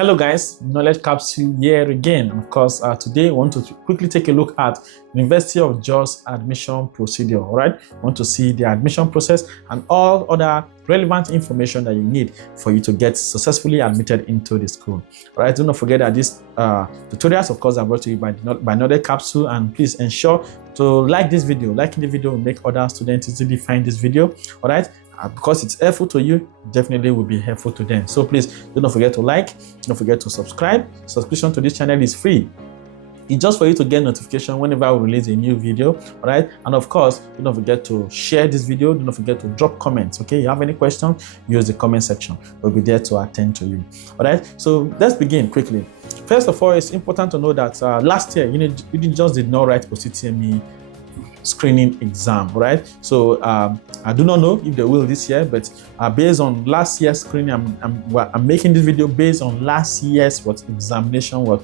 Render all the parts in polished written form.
Hello guys, Knowledge Capsule here again. Of course, today I want to quickly take a look at University of Jos admission procedure. All right, I want to see the admission process and all other relevant information that you need for you to get successfully admitted into the school. All right, do not forget that these tutorials, of course, are brought to you by Knowledge Capsule, and please ensure to like this video. Liking the video will make other students easily find this video. All right. Because it's helpful to you, definitely will be helpful to them. So please do not forget to like, don't forget to subscribe. Subscription to this channel is free. It's just for you to get notification whenever we release a new video, all right? And of course, do not forget to share this video. Do not forget to drop comments, okay? You have any questions, use the comment section. We'll be there to attend to you, all right? So let's begin quickly. First of all, it's important to know that last year, UNIJOS did not write post-UTME screening exam, right? So I do not know if they will this year, but based on last year's screening, I'm making this video based on last year's examination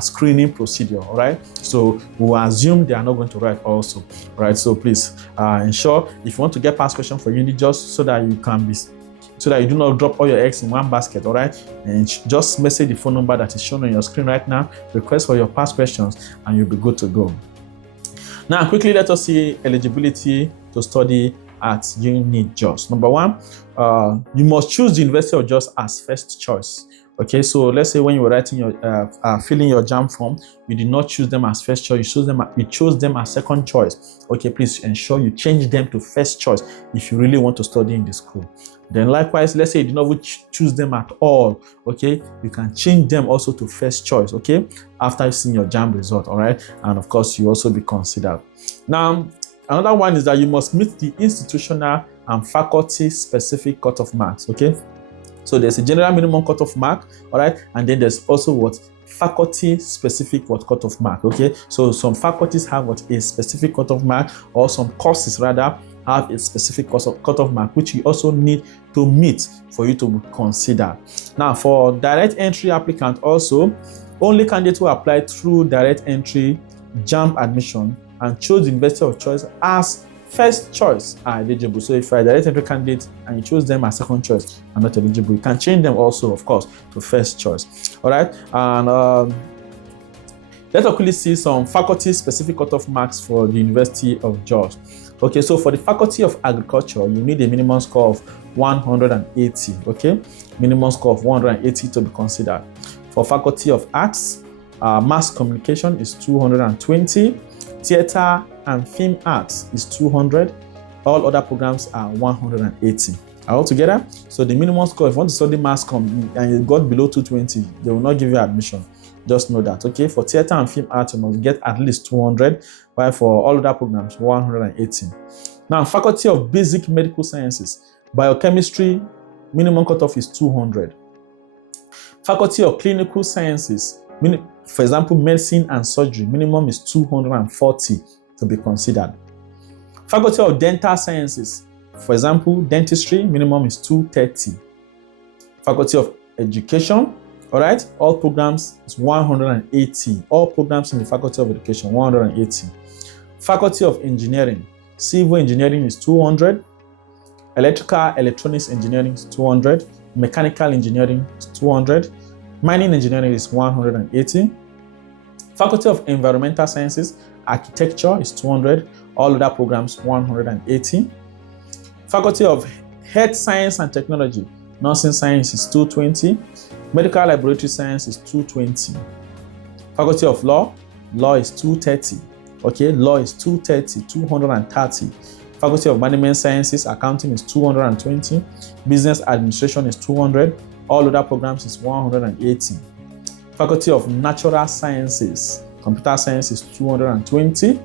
screening procedure, all right? So we'll assume they are not going to write also, right? So please ensure if you want to get past question for UNIJOS so that you do not drop all your eggs in one basket, all right? And just message the phone number that is shown on your screen right now, request for your past questions, and you'll be good to go. Now, quickly, let us see eligibility to study at UNIJOS. Number one, you must choose the University of Jos as first choice. Okay, so let's say when you were writing your filling your JAMB form, you did not choose them as first choice. You chose them as second choice. Okay, please ensure you change them to first choice if you really want to study in the school. Then likewise, let's say you did not choose them at all. Okay, you can change them also to first choice. Okay, after seeing your JAMB result. All right, and of course you also be considered. Now, another one is that you must meet the institutional and faculty specific cutoff marks. Okay. So there's a general minimum cutoff mark, all right, and then there's also faculty specific cutoff mark. Okay, so some faculties have a specific cutoff mark, or some courses rather have a specific cutoff mark, which you also need to meet for you to consider. Now, for direct entry applicant, also only candidates who apply through direct entry JAMB admission and chose the University of Choice as first choice are eligible. So if you're a direct entry candidate and you choose them as second choice and not eligible, you can change them also, of course, to first choice. All right, and let's quickly see some faculty specific cutoff marks for the University of Jos. Okay, so for the Faculty of Agriculture, you need a minimum score of 180. Okay, minimum score of 180 to be considered. For Faculty of Arts, Mass Communication is 220. Theater and Film Arts is 200. All other programs are 180. All together, so the minimum score, if you want to study Mass Com and you got below 220, they will not give you admission. Just know that. Okay, for Theater and Film Arts, you must get at least 200, while for all other programs, 180. Now, Faculty of Basic Medical Sciences, Biochemistry, minimum cutoff is 200. Faculty of Clinical Sciences, for example, Medicine and Surgery, minimum is 240 to be considered. Faculty of Dental Sciences, for example, Dentistry, minimum is 230. Faculty of Education, all right, all programs is 180. All programs in the Faculty of Education, 180. Faculty of Engineering, Civil Engineering is 200. Electrical Electronics Engineering is 200. Mechanical Engineering is 200. Mining Engineering is 180. Faculty of Environmental Sciences, Architecture is 200. All other programs, 180. Faculty of Health Science and Technology, Nursing Science is 220. Medical Laboratory Science is 220. Faculty of Law, Law is 230. Okay, Law is 230, 230. Faculty of Management Sciences, Accounting is 220. Business Administration is 200. All other programs is 180. Faculty of Natural Sciences, Computer Science is 220.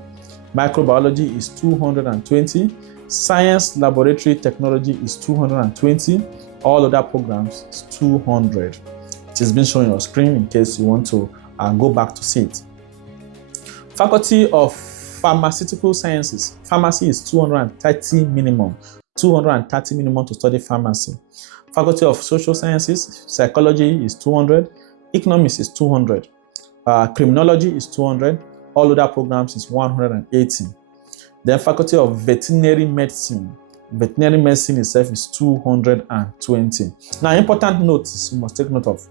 Microbiology is 220. Science Laboratory Technology is 220. All other programs is 200. It has been shown on your screen in case you want to go back to see it. Faculty of Pharmaceutical Sciences, Pharmacy is 230 minimum. 230 minimum to study pharmacy. Faculty of Social Sciences, Psychology is 200. Economics is 200. Criminology is 200. All other programs is 180. Then Faculty of Veterinary Medicine. Veterinary Medicine itself is 220. Now, important notes you must take note of.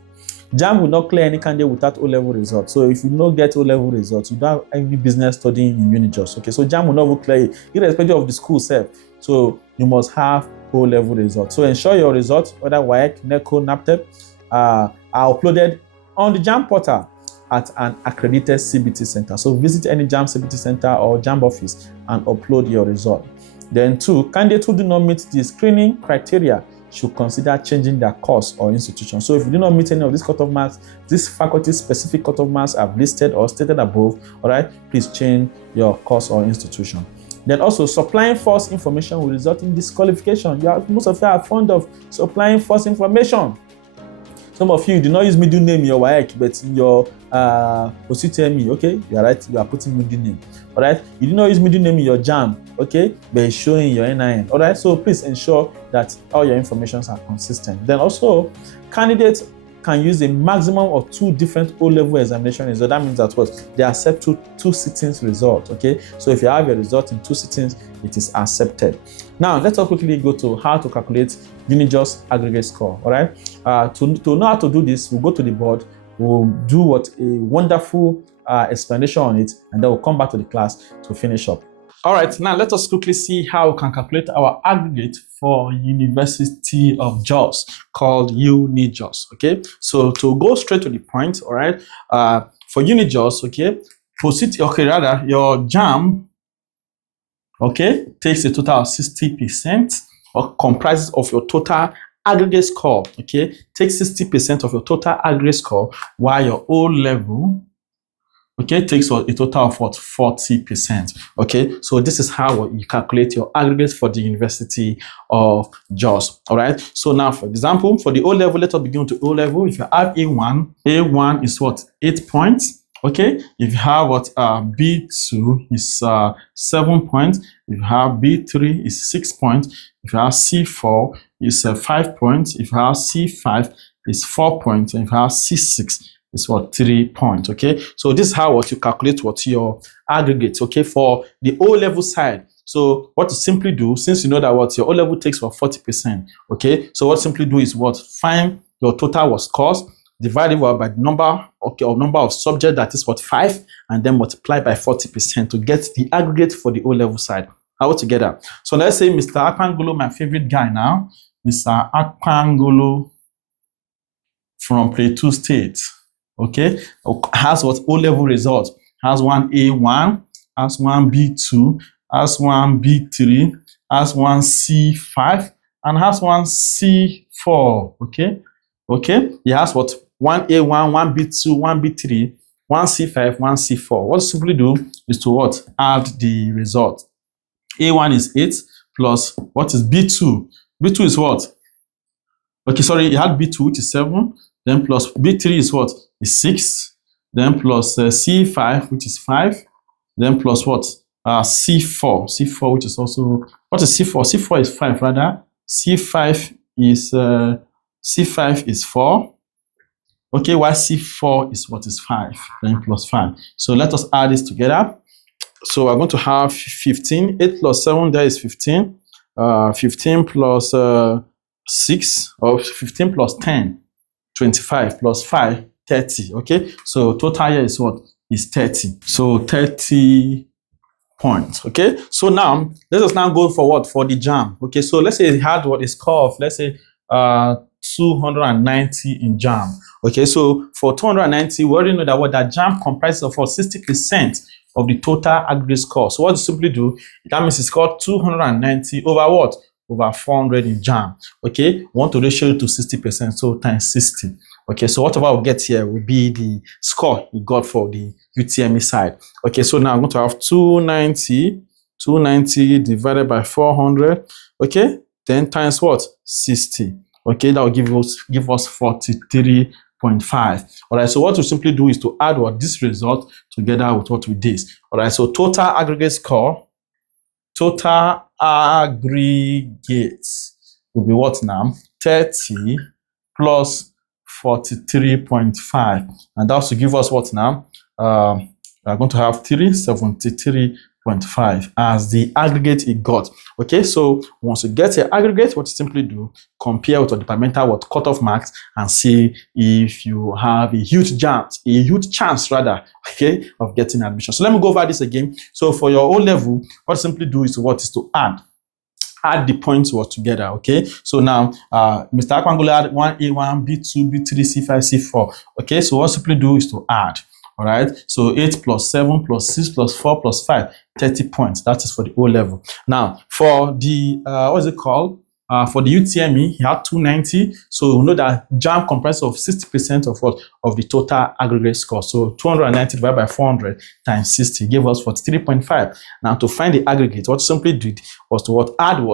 JAMB will not clear any candidate without O-level results. So if you don't get O-level results, you don't have any business studying in UNIJOS. Okay, so JAMB will not clear it, irrespective of the school self. So you must have O-level results. So ensure your results, whether WAEC, NECO, NAPTEP, are uploaded on the JAMB portal at an accredited CBT center. So visit any JAMB CBT center or JAMB office and upload your result. Then 2, candidates who do not meet the screening criteria should consider changing their course or institution. So if you do not meet any of these cutoff marks, these faculty-specific cutoff marks I've listed or stated above, all right, please change your course or institution. Then also, supplying false information will result in disqualification. Most of you are fond of supplying false information. Some of you do not use middle name in your WAEC, but in your Post-UTME, okay, you are right, you are putting middle name. All right, you do not use middle name in your JAMB, okay, but it's showing your NIN. All right, so please ensure that all your informations are consistent. Then also, candidates can use a maximum of 2 different O-level examination results. That means that what they accept two sittings results. Okay, so if you have a result in 2 sittings, it is accepted. Now let's quickly go to how to calculate UNIJOS aggregate score. All right, to know how to do this, we'll go to the board. We'll do what a wonderful explanation on it, and then we'll come back to the class to finish up. All right, now let us quickly see how we can calculate our aggregate for University of Jos, called UNIJOS. Okay, so to go straight to the point, all right, for UNIJOS, okay, your JAMB, okay, takes a total of 60%, or comprises of your total aggregate score. Okay, takes 60% of your total aggregate score, while your O-level, okay, takes a total of what, 40%. Okay, so this is how you calculate your aggregate for the University of Jos. All right, so now for example, for the O-level, let us begin to O-level. If you have A1 is what, 8 points. Okay, if you have what, B2 is 7 points. If you have B3 is 6 points. If you have C4 is 5 points. If you have C5 is 4 points. And if you have C6 is what, 3 points. Okay, so this is how what you calculate what your aggregate, okay, for the O-level side. So what you simply do, since you know that what your O-level takes for 40%, okay, so what you simply do is what, find your total was cost, divide it by the number, okay, or number of subjects, that is what, 5, and then multiply by 40% to get the aggregate for the O-level side. All together. So let's say Mr. Akpangolo, my favorite guy now, Mr. Akpangolo from Plateau State, okay, has what, O-level results, has one A1, has one B2, has one B3, has one C5, and has one C4, okay, he has what, one A1, one B2, one B3, one C5, one C4. What you simply do is to what, add the result. A1 is 8 plus what is B2? B2 is what? Okay, sorry, you had B2, which is 7, then plus B3 is what? Is 6, then plus C5, which is 5, then plus what? C4, which is also, what is C4? C4 is 5 rather. C5 is 4. Okay, while C4 is what, is 5, then plus 5. So let us add this together. So we're going to have 15. 8 plus 7, there is 15. 15 plus 6, or 15 plus 10, 25, plus 5, 30. Okay, so total here is what, is 30. So 30 points. Okay, so now let us now go for what, for the JAMB. Okay, so let's say it had what is called, let's say 290 in JAMB. Okay, so for 290, we already know that what that JAMB comprises of 60% of the total aggregate score. So what you simply do, that means it's called 290 over what? Over 400 in JAMB. Okay, we want to ratio it to 60%, so times 60. Okay, so whatever we get here will be the score you got for the UTME side. Okay, so now I'm going to have 290 divided by 400. Okay, then times what? 60. Okay, that will give us 43.5. All right, so what we simply do is to add what, this result together with what we did. All right, so total aggregate score, total aggregate will be what now? 30 plus 43.5, and that will give us what now? We are going to have 373.5. 0.5 as the aggregate it got. Okay, so once you get your aggregate, what you simply do, compare with your departmental what cutoff marks and see if you have a huge chance rather, okay, of getting admission. So let me go over this again. So for your O level, what you simply do is to add the points all together, okay? So now, Mr. Akwangolo had 1A, 1B2, B3, C5, C4, okay? So what you simply do is to add, all right? So 8 plus 7 plus 6 plus 4 plus 5, 30 points. That is for the O level. Now, for the, what is it called? For the UTME, he had 290. So we know that JAMB comprises of 60% of what? Of the total aggregate score. So 290 divided by 400 times 60 gave us 43.5. Now to find the aggregate, what we simply did was to add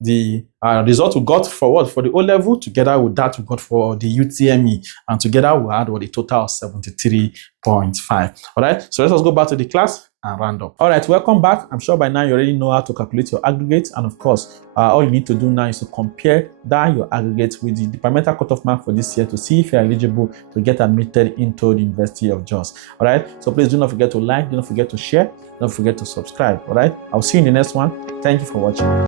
the result we got for what? For the O level together with that we got for the UTME, and together we had a total of 73.5. All right, so let us go back to the class and round up. All right, welcome back. I'm sure by now you already know how to calculate your aggregate, and of course, all you need to do now is to compare your aggregate with the departmental cutoff mark for this year to see if you're eligible to get admitted into the University of Jos. All right, so please do not forget to like, do not forget to share, don't forget to subscribe. All right, I'll see you in the next one. Thank you for watching.